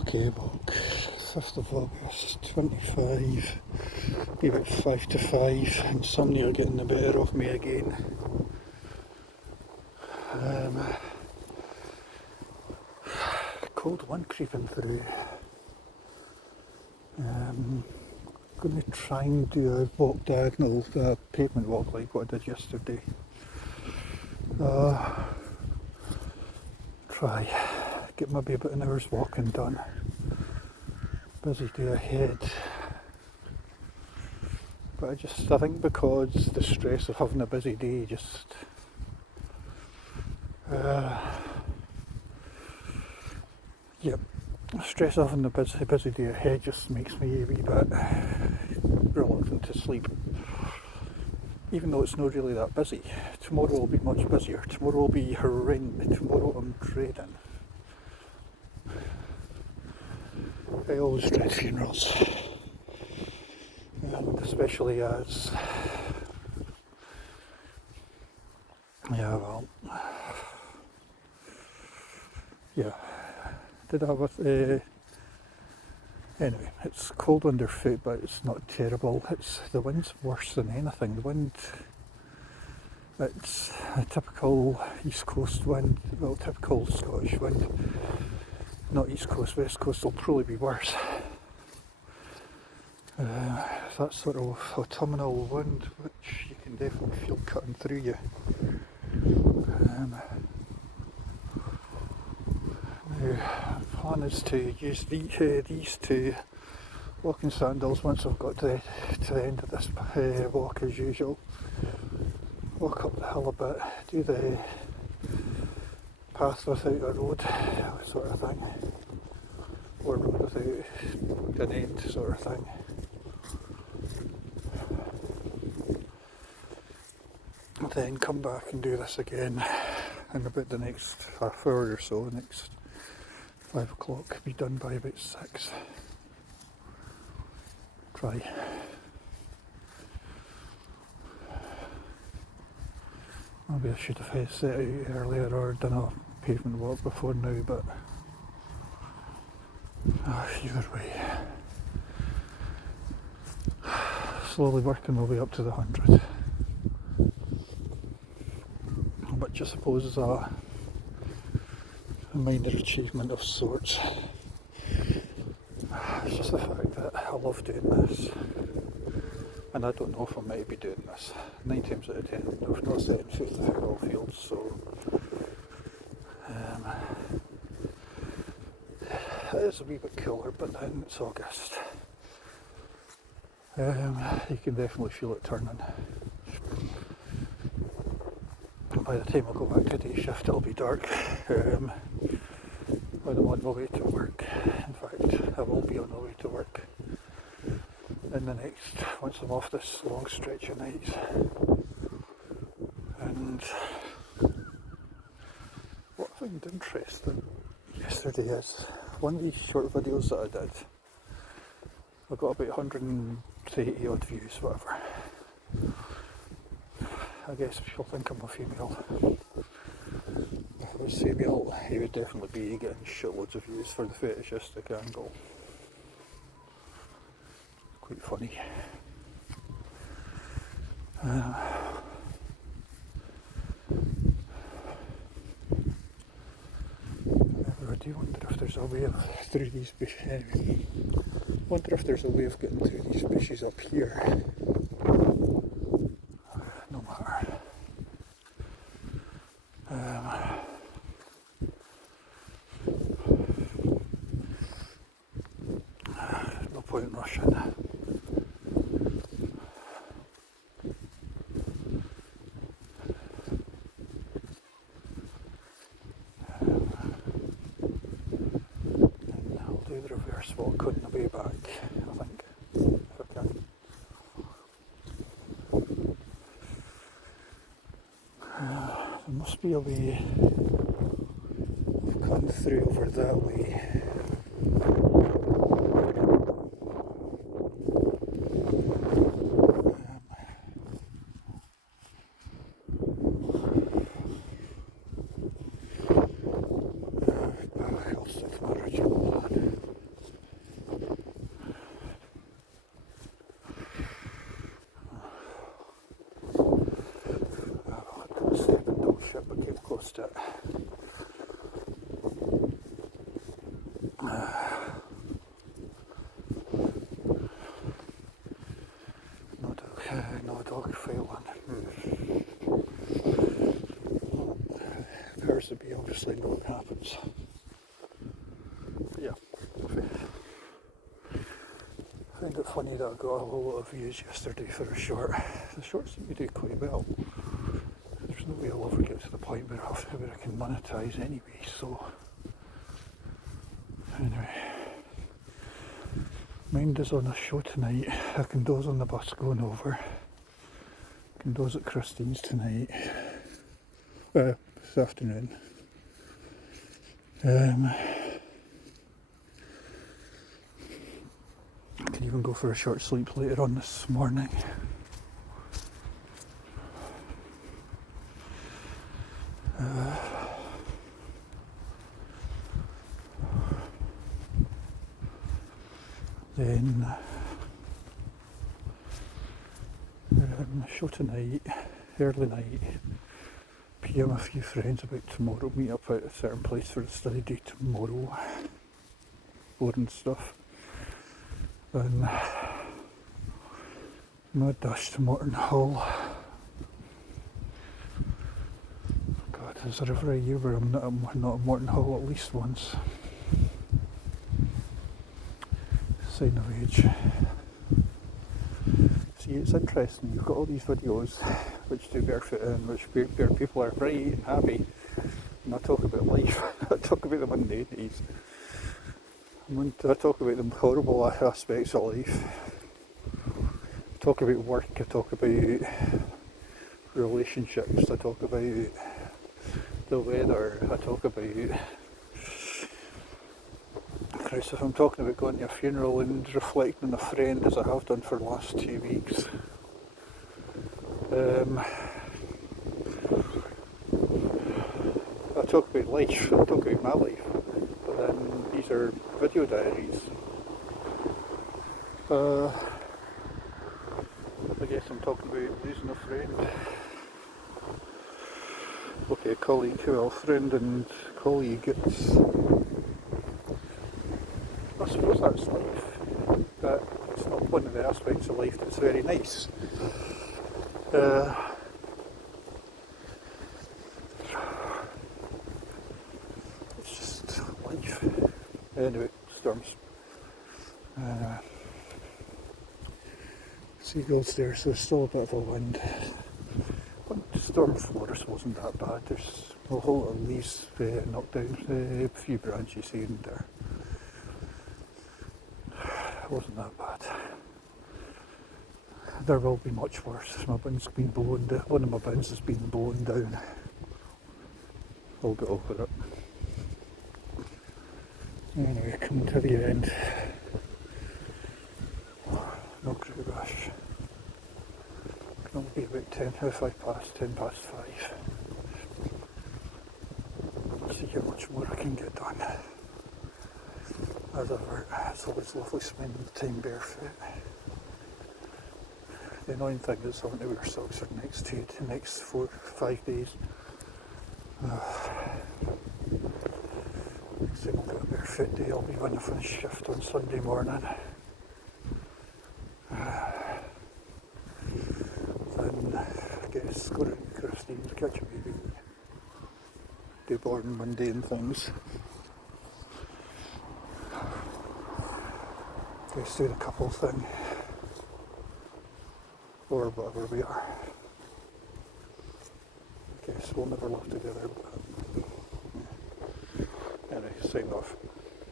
Okay, walk 5th of August, 25, about 5 to 5, insomnia are getting the better of me again. Cold wind creeping through. Going to try and do a walk diagonal, a pavement walk like what I did yesterday. Try, get maybe about an hour's walking done. Busy day ahead. But I think because the stress of having a busy day just stress of having a busy day ahead just makes me a wee bit reluctant to sleep. Even though it's not really that busy. Tomorrow will be much busier. Tomorrow will be horrendous. Tomorrow I'm dreading. I always dread funerals. And especially as... Did I have anyway, it's cold underfoot, but it's not terrible. The wind's worse than anything. The wind, it's a typical East Coast wind, well, typical Scottish wind. Not East Coast, West Coast will probably be worse. That sort of autumnal wind, which you can definitely feel cutting through you. The plan is to use these two walking sandals once I've got to the end of this walk as usual. Walk up the hill a bit, do the path without a road sort of thing, or road without an end sort of thing. Then come back and do this again in about the next half hour or so, next 5 o'clock, be done by about 6. Try. Maybe I should have set out earlier or done a pavement walk before now, but either way. Slowly working my way up to the 100. Which I suppose is a minor achievement of sorts. It's just the fact that I love doing this, and I don't know if I might be doing this 9 times out of 10. I've not setting foot in the football field, so it is a wee bit cooler, but then it's August. You can definitely feel it turning. By the time I go back to day shift, it'll be dark. When I'm on my way to work. In fact, I will be on my way to work in the next, once I'm off this long stretch of nights. And what I found interesting yesterday is one of these short videos that I did, I got about 180 odd views, whatever. I guess people think I'm a female. If I was female, he would definitely be getting shitloads of views for the fetishistic angle. Quite funny. I do wonder if there's a way of through these bushes. Anyway, wonder if there's a way of getting through these bushes up here. No matter. No point in rushing. I'll do the reverse walk on the way back, I think, if I can. There must be a way of cutting through over that way. else with my original plan. I couldn't step in the ship, but came close to it. No dog failing. Appears to be obviously no what happens. But yeah, I find it funny that I got a whole lot of views yesterday for a short. The shorts seem to do quite well. There's no way I'll ever get to the point where I can monetize anyway, so anyway. Mind is on a show tonight. I can doze on the bus going over. I can doze at Christine's tonight. This afternoon. I can even go for a short sleep later on this morning. Then show tonight, early night, PM a few friends about tomorrow, meet up at a certain place for a study day tomorrow, boring stuff. Then mad dash to Morton Hall. God, is there ever a year where I'm not at Morton Hall at least once? Sign of age. See, it's interesting, you've got all these videos which do barefooting, which bare people are bright and happy, and I talk about life. I talk about the mundanities. I talk about the horrible aspects of life. I talk about work, I talk about relationships, I talk about the weather, I talk about Christ, if I'm talking about going to a funeral and reflecting on a friend as I have done for the last 2 weeks. I talk about life, I talk about my life, but then these are video diaries. I guess I'm talking about losing a friend. Okay, a colleague, well, friend and colleague, I suppose that's life, but it's not one of the aspects of life that's very nice. It's just life. Anyway, storms. Seagulls there, so there's still a bit of a wind. But storm forest wasn't that bad. There's a whole lot of leaves knocked down, a few branches here and there. Wasn't that bad. There will be much worse. My bin's been blown down. One of my bins has been blown down. I'll get over it. Anyway, coming to the end. No crew rush. Can only be about 10 past 5. See how much more I can get done. As ever, it's always lovely spending the time barefoot. The annoying thing is having to wear socks for the next 4 or 5 days. Next time I'll get a barefoot day, I'll be when I finish shift on Sunday morning. Then I guess go to Christine to catch a baby. Do boring mundane things. Guess do the couple thing. Or whatever we are. I guess we'll never live together, but anyway, sign off.